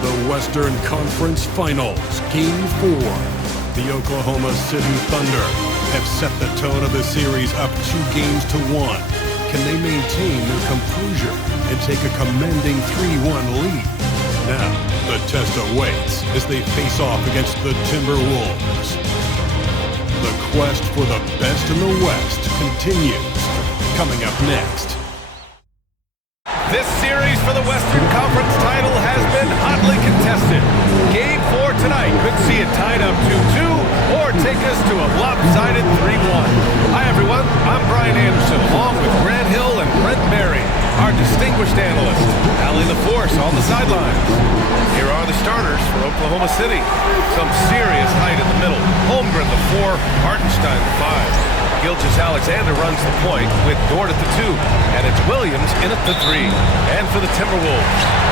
The Western Conference Finals, Game 4. The Oklahoma City Thunder have set the tone of the series up 2-1. Can they maintain their composure and take a commanding 3-1 lead? Now, the test awaits as they face off against the Timberwolves. The quest for the best in the West continues. Coming up next. This series for the Western Conference title has been hotly contested. Game 4 tonight could see it tied up 2-2 or take us to a lopsided 3-1. Hi everyone, I'm Brian Anderson along with Grant Hill and Brent Berry, our distinguished analyst, Allie LaForce on the sidelines. Here are the starters for Oklahoma City. Some serious height in the middle. Holmgren the 4, Hartenstein the 5. Gilgeous-Alexander runs the point with Dort at the 2, and it's Williams in at the 3. And for the Timberwolves,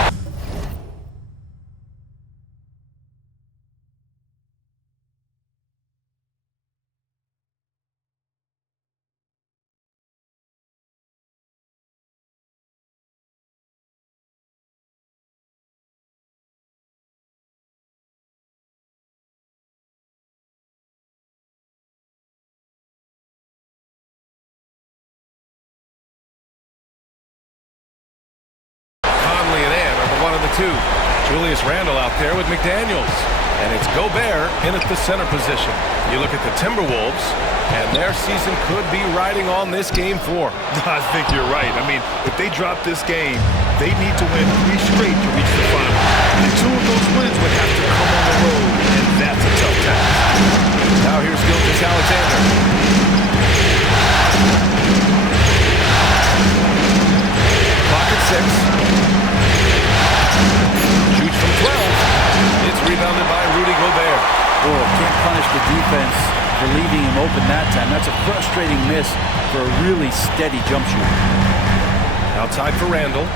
Julius Randle out there with McDaniels. And it's Gobert in at the center position. You look at the Timberwolves, and their season could be riding on this Game 4. I think you're right. I mean, if they drop this game, they need to win 3 straight to reach the final. And 2 of those wins would have to come on the road, and that's a tough task. Now here's Gilgeous-Alexander. Clock at 6. Shoots from 12. It's rebounded by Rudy Gobert. Oh, can't punish the defense for leaving him open that time. That's a frustrating miss for a really steady jump shooter. Outside for Randle.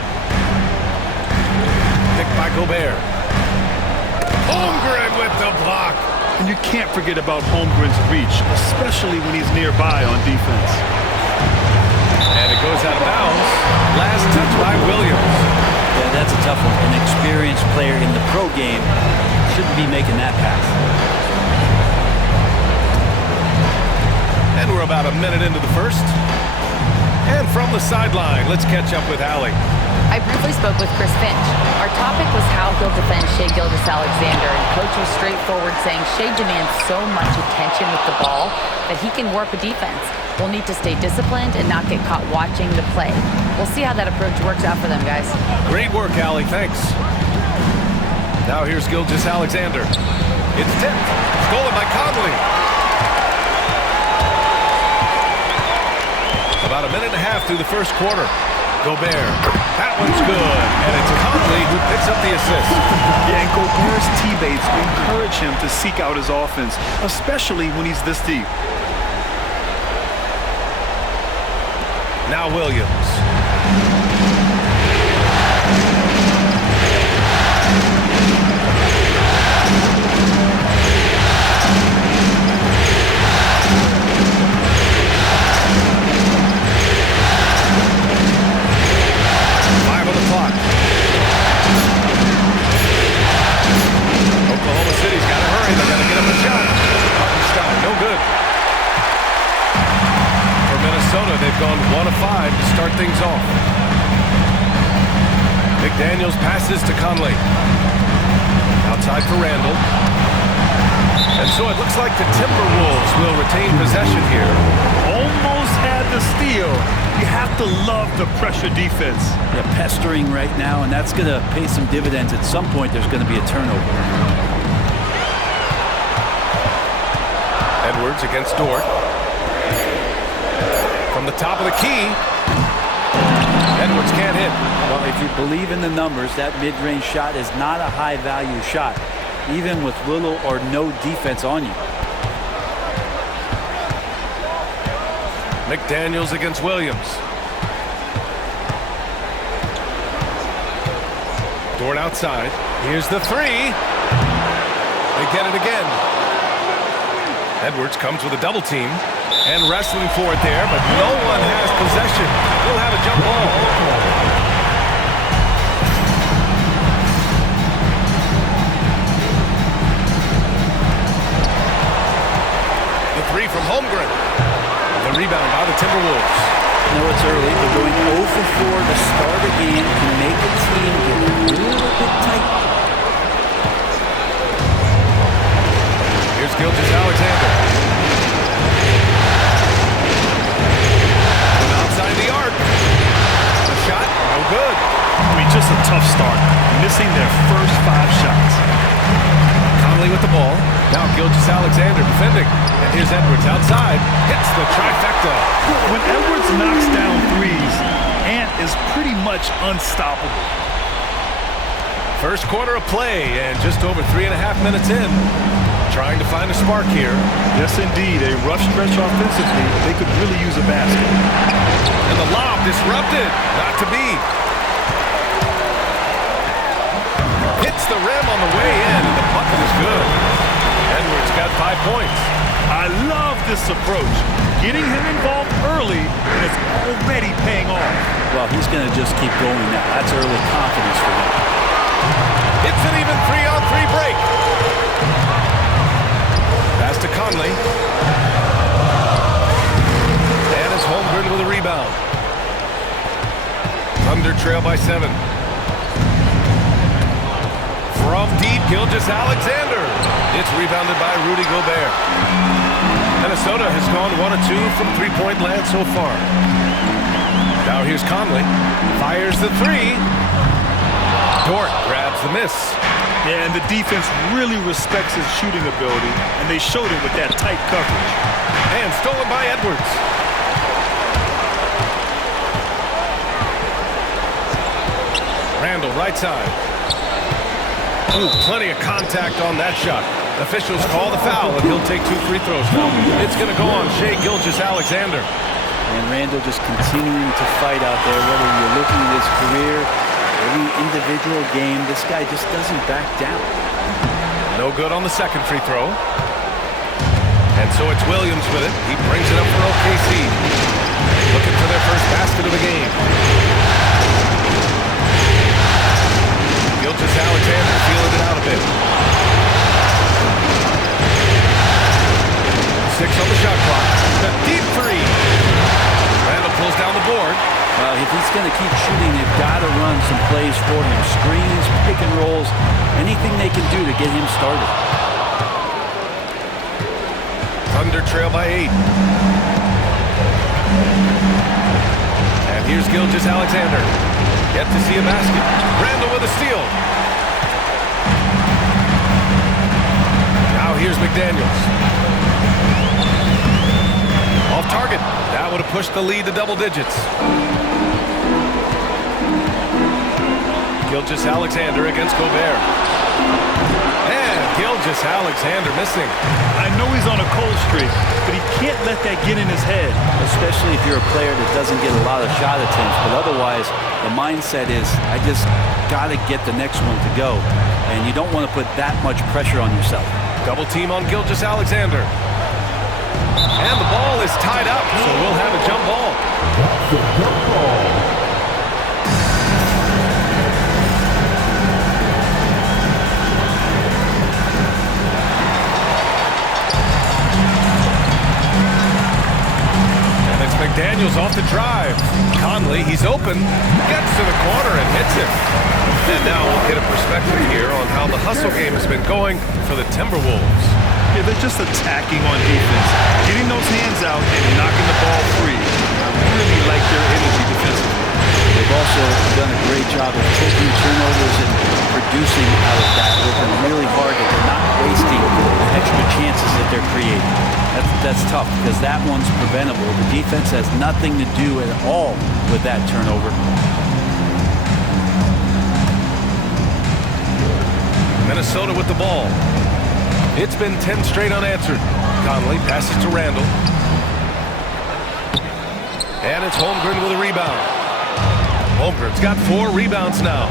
Picked by Gobert. Holmgren with the block. And you can't forget about Holmgren's reach, especially when he's nearby on defense. And it goes out of bounds. Last touch by Williams. Yeah, that's a tough one. An experienced player in the pro game shouldn't be making that pass. And we're about a minute into the first. And from the sideline, let's catch up with Allie. I briefly spoke with Chris Finch. Our topic was how he'll defend Shai Gilgeous-Alexander, and Coach was straightforward, saying Shai demands so much attention with the ball that he can warp a defense. We'll need to stay disciplined and not get caught watching the play. We'll see how that approach works out for them, guys. Great work, Allie. Thanks. Now here's Gilgeous-Alexander. It's tipped. Stolen by Conley. About a minute and a half through the first quarter. Gobert. That one's good. And it's Conley who picks up the assist. Yeah, and Gobert's teammates encourage him to seek out his offense, especially when he's this deep. Now Williams. Oklahoma City's got to hurry. They're going to get him a shot. Hartenstein, no good. For Minnesota, they've gone 1 of 5 to start things off. McDaniels passes to Conley. Outside for Randle. And so it looks like the Timberwolves will retain possession here. Almost had the steal. You have to love the pressure defense. They're pestering right now, and that's going to pay some dividends. At some point, there's going to be a turnover. Edwards against Dort. From the top of the key. Edwards can't hit. Well, if you believe in the numbers, that mid-range shot is not a high-value shot, even with little or no defense on you. McDaniels against Williams. Dort outside. Here's the 3. They get it again. Edwards comes with a double team and wrestling for it there, but no one has possession. We'll have a jump ball. Timberwolves. I know it's early, but going 0 for 4 to start a game can make a team get a little bit tight. Here's Gilgeous-Alexander. From outside the arc. The shot, no good. I mean, just a tough start. Missing their first 5 shots. Conley with the ball. Now Gilgeous-Alexander defending. And here's Edwards outside. Hits the trifecta. When Edwards knocks down threes, Ant is pretty much unstoppable. First quarter of play and just over 3.5 minutes in. Trying to find a spark here. Yes, indeed. A rough stretch offensively. They could really use a basket. And the lob disrupted. Not to be. Hits the rim on the way in, and the bucket is good. Edwards got 5 points. I love this approach. Getting him involved early, and it's already paying off. Well, he's going to just keep going now. That's early confidence for him. It's an even 3-on-3 break. Pass to Conley. And it's Holmgren with a rebound. Thunder trail by 7. From deep, Gilgeous-Alexander. It's rebounded by Rudy Gobert. Minnesota has gone 1 of 2 from three-point land so far. Now here's Conley. Fires the 3. Dort grabs the miss. Yeah, and the defense really respects his shooting ability, and they showed it with that tight coverage. And stolen by Edwards. Randall, right side. Ooh, plenty of contact on that shot. Officials call the foul, and he'll take 2 free throws now. It's going to go on Shai Gilgeous-Alexander. And Randall just continuing to fight out there, whether you're looking at his career, every individual game, this guy just doesn't back down. No good on the second free throw. And so it's Williams with it. He brings it up for OKC. Looking for their first basket of the game. Gilgeous-Alexander feeling it out a bit. 6 on the shot clock. The deep 3. Randall pulls down the board. Well, if he's going to keep shooting, they've got to run some plays for him. Screens, pick and rolls, anything they can do to get him started. Thunder trail by 8. And here's Gilgeous-Alexander. Yet to see a basket. Randall with a steal. Now here's McDaniels. Off target. That would have pushed the lead to double digits. Gilgeous-Alexander against Gobert. And Gilgeous-Alexander missing. I know he's on a cold streak, but he can't let that get in his head. Especially if you're a player that doesn't get a lot of shot attempts. But otherwise, the mindset is, I just got to get the next one to go. And you don't want to put that much pressure on yourself. Double team on Gilgeous-Alexander. And the ball is tied up, so we'll have a jump ball. And it's McDaniels off the drive. Conley, he's open, gets to the corner and hits it. And now we'll get a perspective here on how the hustle game has been going for the Timberwolves. Yeah, they're just attacking on defense, getting those hands out and knocking the ball free. I really like their energy defensively. They've also done a great job of taking turnovers and producing out of that. Working really hard that they're not wasting the extra chances that they're creating. That's tough because that one's preventable. The defense has nothing to do at all with that turnover. Minnesota with the ball. It's been 10 straight unanswered. Conley passes to Randall. And it's Holmgren with a rebound. Holmgren's got 4 rebounds now.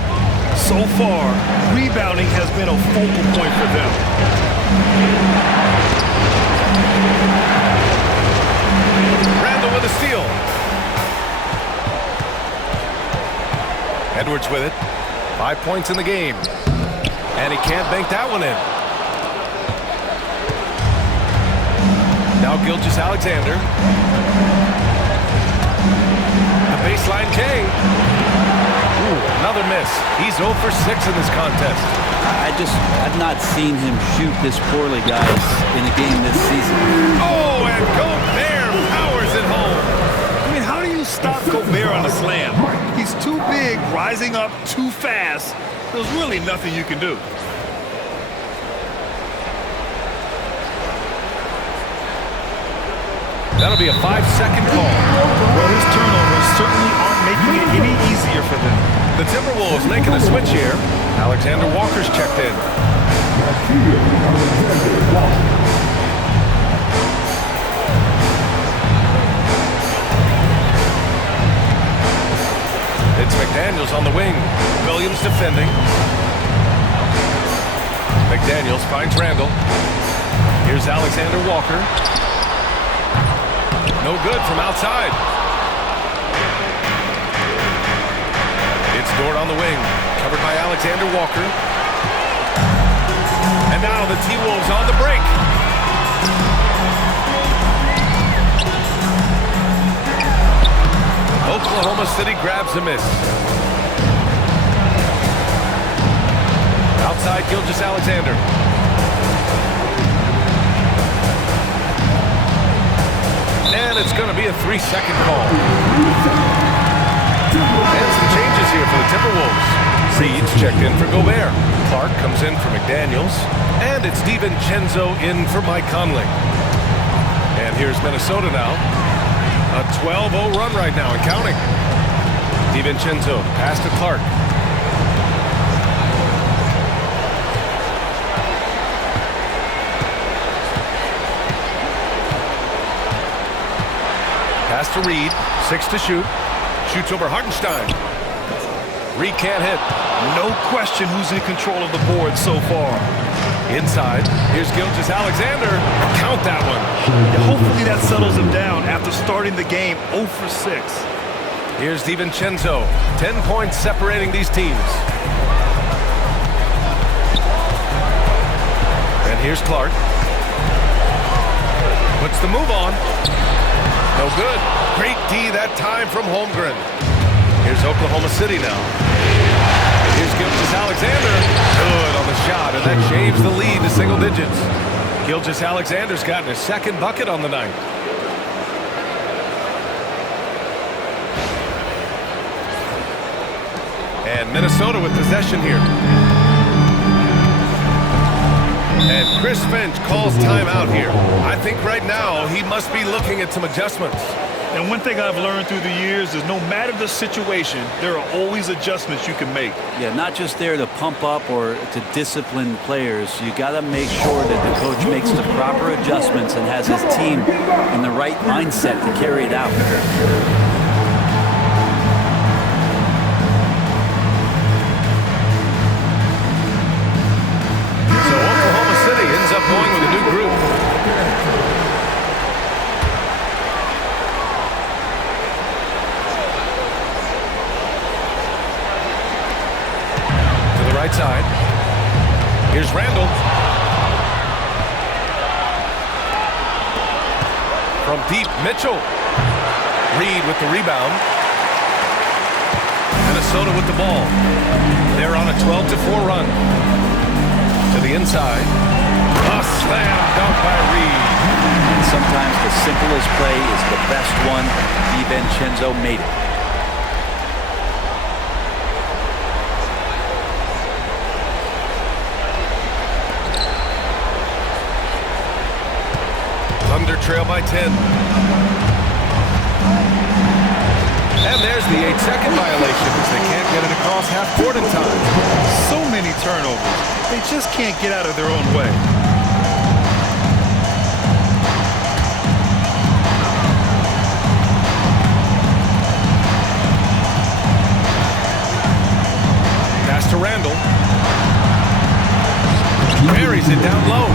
So far, rebounding has been a focal point for them. Randall with a steal. Edwards with it. 5 points in the game. And he can't bank that one in. Now Gilgeous-Alexander. baseline K. Ooh, another miss. He's 0 for 6 in this contest. I've not seen him shoot this poorly, guys, in a game this season. Oh, and Gobert powers it home. I mean, how do you stop Gobert on a slam? He's too big, rising up too fast. There's really nothing you can do. That'll be a 5-second call. Well, his turnovers certainly aren't making it any easier for them. The Timberwolves making a switch here. Alexander Walker's checked in. It's McDaniels on the wing. Williams defending. McDaniels finds Randall. Here's Alexander Walker. No good from outside. It's Dort on the wing, covered by Alexander Walker. And now the T-Wolves on the break. Oklahoma City grabs a miss. Outside Gilgeous-Alexander. And it's going to be a 3-second call. And some changes here for the Timberwolves. Reed's checked in for Gobert. Clark comes in for McDaniels. And it's DiVincenzo in for Mike Conley. And here's Minnesota now. A 12-0 run right now and counting. DiVincenzo pass to Clark. Pass to Reed, 6 to shoot. Shoots over Hartenstein. Reed can't hit. No question who's in control of the board so far. Inside, here's Gilgeous-Alexander. Count that one. Yeah, hopefully that settles him down after starting the game 0 for 6. Here's DiVincenzo. 10 points separating these teams. And here's Clark. Puts the move on. No good. Great D that time from Holmgren. Here's Oklahoma City now. Here's Gilgeous-Alexander. Good on the shot, and that shaves the lead to single digits. Gilgeous-Alexander's gotten his second bucket on the night. And Minnesota with possession here. And Chris Finch calls timeout here. I think right now he must be looking at some adjustments. And one thing I've learned through the years is no matter the situation, there are always adjustments you can make. Yeah, not just there to pump up or to discipline players. You got to make sure that the coach makes the proper adjustments and has his team in the right mindset to carry it out. So Oklahoma City ends up going with a new group. Right side. Here's Randall. From deep, Mitchell. Reed with the rebound. Minnesota with the ball. They're on a 12-4 run. To the inside. A slam dunk by Reed. And sometimes the simplest play is the best one. DiVincenzo made it. Thunder trail by 10. And there's the 8-second violation as they can't get it across half court in time. So many turnovers. They just can't get out of their own way. Pass to Randall. Buries it down low.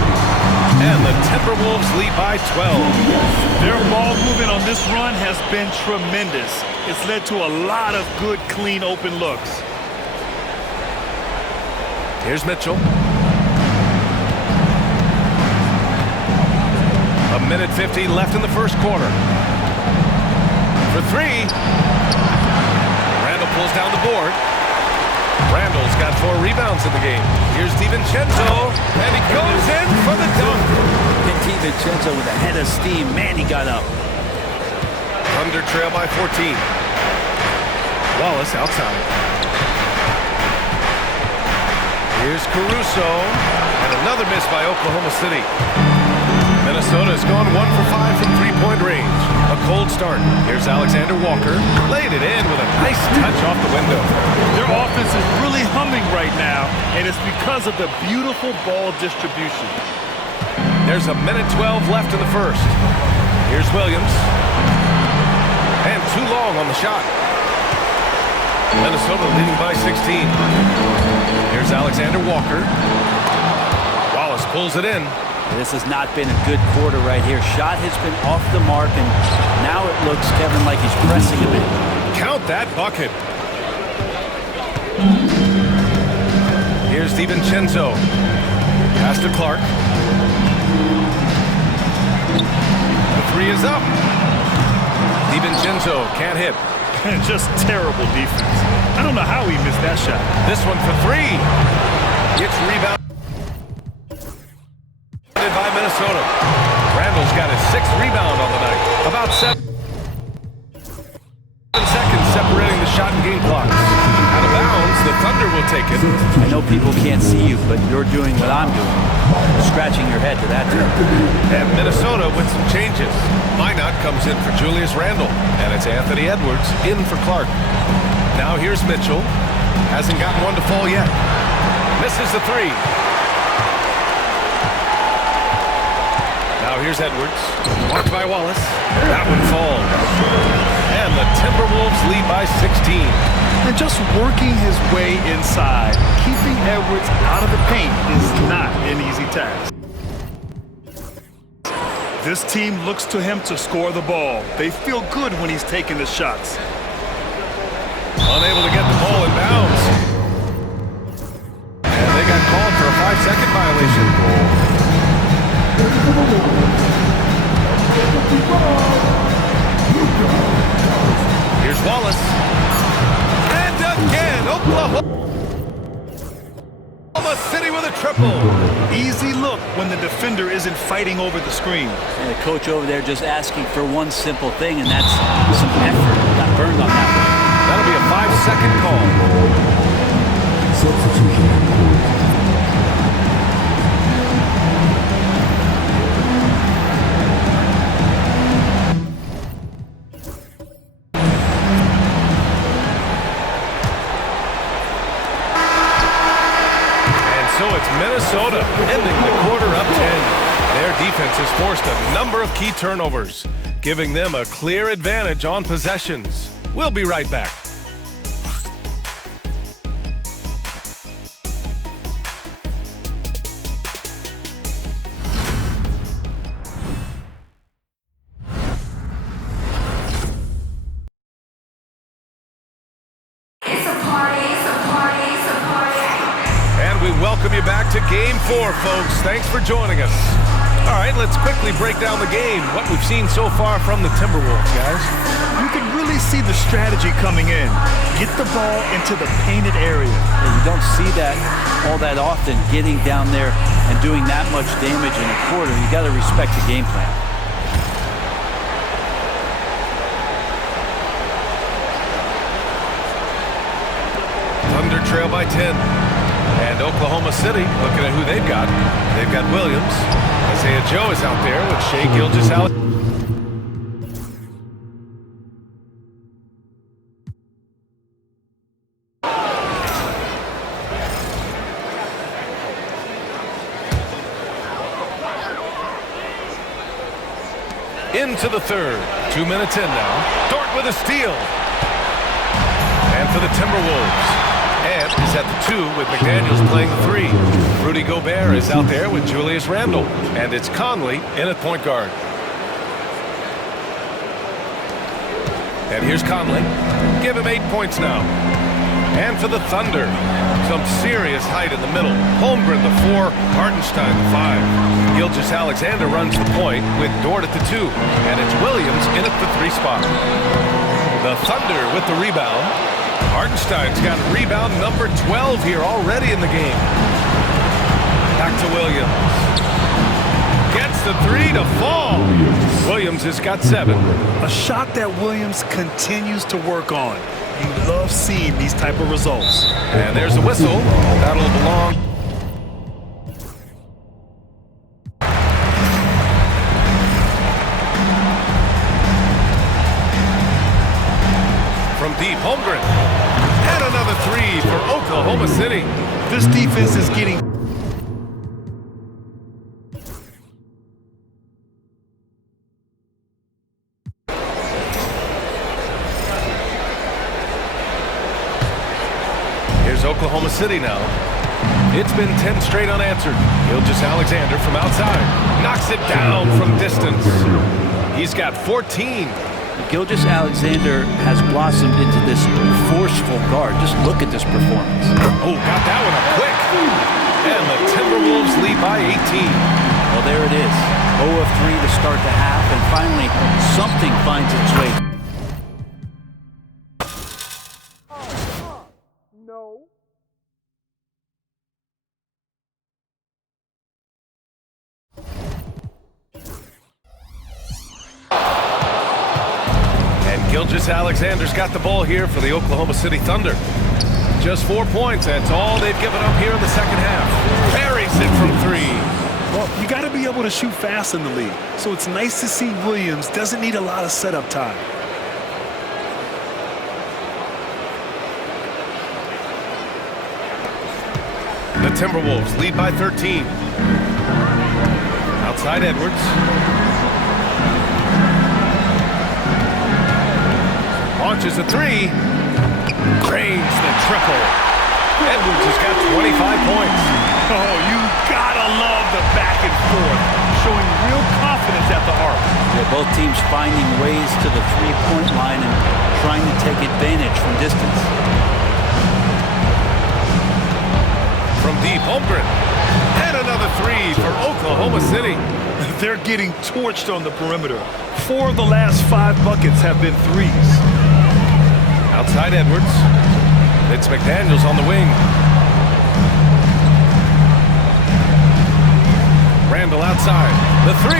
And the Timberwolves lead by 12. Their ball movement on this run has been tremendous. It's led to a lot of good, clean, open looks. Here's Mitchell. A minute 50 left in the first quarter. For three. pulls down the board. Randall's got 4 rebounds in the game. Here's DiVincenzo, and he goes in for the dunk. And DiVincenzo with a head of steam. Man, he got up. Thunder trail by 14. Wallace outside. Here's Caruso, and another miss by Oklahoma City. Minnesota has gone 1 for 5 from three-point range. A cold start. Here's Alexander Walker. Laid it in with a nice touch off the window. Their offense is really humming right now, and it's because of the beautiful ball distribution. There's a minute 12 left in the first. Here's Williams. And too long on the shot. Minnesota leading by 16. Here's Alexander Walker. Wallace pulls it in. This has not been a good quarter right here. Shot has been off the mark, and now it looks, Kevin, like he's pressing a bit. Count that bucket. Here's DiVincenzo. Pass to Clark. The 3 is up. DiVincenzo can't hit. Just terrible defense. I don't know how he missed that shot. This one for 3. Gets rebound by Minnesota. Randall's got his 6th rebound on the night. About 7 seconds separating the shot and game clocks. Out of bounds, the Thunder will take it. I know people can't see you, but you're doing what I'm doing. Scratching your head to that tune. And Minnesota with some changes. Minot comes in for Julius Randle, and it's Anthony Edwards in for Clark. Now here's Mitchell. Hasn't gotten one to fall yet. Misses the 3. Now here's Edwards. Blocked by Wallace. That one falls. And the Timberwolves lead by 16. And just working his way inside, keeping Edwards out of the paint is not an easy task. This team looks to him to score the ball. They feel good when he's taking the shots. Unable to get the ball in bounds. And they got called for a 5-second violation. Here's Wallace. And again, Oklahoma City with a triple. Easy look when the defender isn't fighting over the screen. And the coach over there just asking for one simple thing, and that's some effort. Got burned on that one. That'll be a 5-second call. Substitution report. So it's Minnesota ending the quarter up 10. Their defense has forced a number of key turnovers, giving them a clear advantage on possessions. We'll be right back. Welcome you back to Game 4, folks. Thanks for joining us. All right, let's quickly break down the game. What we've seen so far from the Timberwolves, guys. You can really see the strategy coming in. Get the ball into the painted area. And you don't see that all that often, getting down there and doing that much damage in a quarter. You got to respect the game plan. Thunder trail by 10. And Oklahoma City, looking at who they've got. They've got Williams. Isaiah Joe is out there with Shai Gilgeous-Alexander. Into the third. 2 minutes in now. Dort with a steal. And for the Timberwolves. Ant is at the 2 with McDaniels playing the 3. Rudy Gobert is out there with Julius Randle. And it's Conley in at point guard. And here's Conley. Give him 8 points now. And for the Thunder, some serious height in the middle. Holmgren the 4, Hartenstein the 5. Gilgeous-Alexander runs the point with Dort at the 2. And it's Williams in at the 3 spot. The Thunder with the rebound. Hartenstein's got rebound number 12 here already in the game. Back to Williams. Gets the three to fall. Williams has got 7. A shot that Williams continues to work on. You love seeing these type of results. And there's a whistle. That'll belong. From deep, Holmgren. And another 3 for Oklahoma City. This defense is getting... Here's Oklahoma City now. It's been 10 straight unanswered. Gilgeous-Alexander from outside. Knocks it down from distance. He's got 14. Gilgeous-Alexander has blossomed into this forceful guard. Just look at this performance. Oh, got that one up quick. And the Timberwolves lead by 18. Well, there it is. 0 of 3 to start the half, and finally something finds its way. Gilgeous-Alexander's got the ball here for the Oklahoma City Thunder. Just 4 points. That's all they've given up here in the second half. Buries it from 3. Well, you got to be able to shoot fast in the league. So it's nice to see Williams doesn't need a lot of setup time. The Timberwolves lead by 13. Outside Edwards. Launches a 3. Cranes the triple. Edwards has got 25 points. Oh, you gotta love the back and forth, showing real confidence at the arc. Yeah, both teams finding ways to the three-point line and trying to take advantage from distance. From deep, Holmgren. And another 3 for Oklahoma City. They're getting torched on the perimeter. 4 of the last 5 buckets have been threes. Outside Edwards. It's McDaniels on the wing. Randall outside. The 3.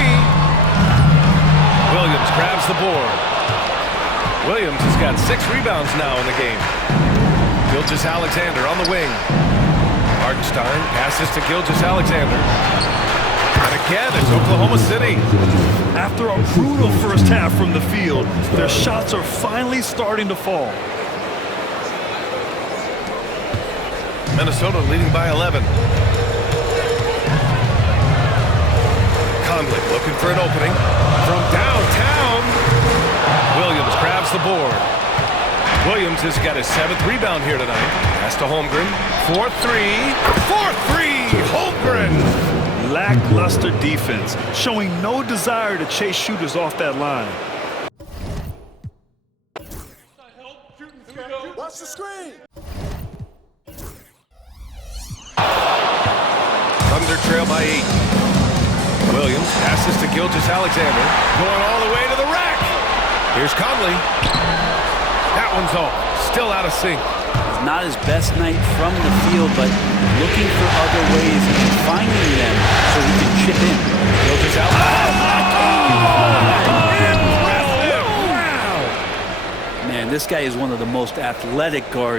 Williams grabs the board. Williams has got 6 rebounds now in the game. Gilgeous-Alexander on the wing. Hartenstein passes to Gilgeous-Alexander. And again, it's Oklahoma City. After a brutal first half from the field, their shots are finally starting to fall. Minnesota leading by 11. Conley looking for an opening. From downtown, Williams grabs the board. Williams has got his 7th rebound here tonight. Pass to Holmgren. 4-3. 4-3! Holmgren! Lackluster defense, showing no desire to chase shooters off that line. Watch the screen. Thunder trail by 8. Williams passes to Gilgeous-Alexander. Going all the way to the rack. Here's Conley. That one's off. Still out of sync. Not his best night from the field, but looking for other ways and finding them so he can chip in. Man, this guy is one of the most athletic guards